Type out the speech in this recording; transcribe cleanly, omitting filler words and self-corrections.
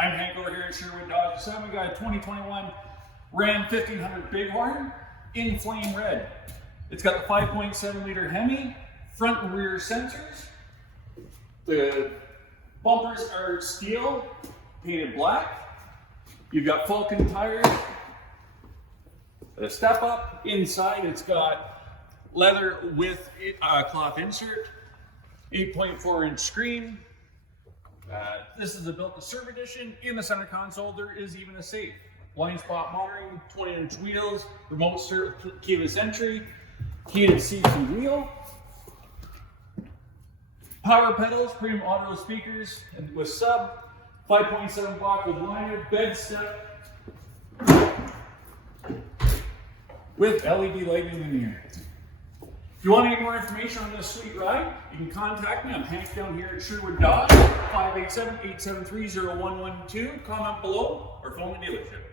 I'm Hank over here at Sherwood Dodge. So we got a 2021 Ram 1500 Bighorn in flame red. It's got the 5.7 liter Hemi, front and rear sensors. The bumpers are steel, painted black. You've got Falcon tires. A step up. Inside it's got leather with cloth insert, 8.4 inch screen. This is a built to serve edition. In the center console there is even a safe. Blind spot monitoring, 20 inch wheels, remote start keyless entry, heated seats and wheel, power pedals, premium audio speakers and with sub, 5.7 block with liner, bed step with LED lighting in here. If you want any more information on this sweet ride, you can contact me. I'm Hank down here at Sherwood Dodge, 587-873-0112. Comment below or phone the dealership.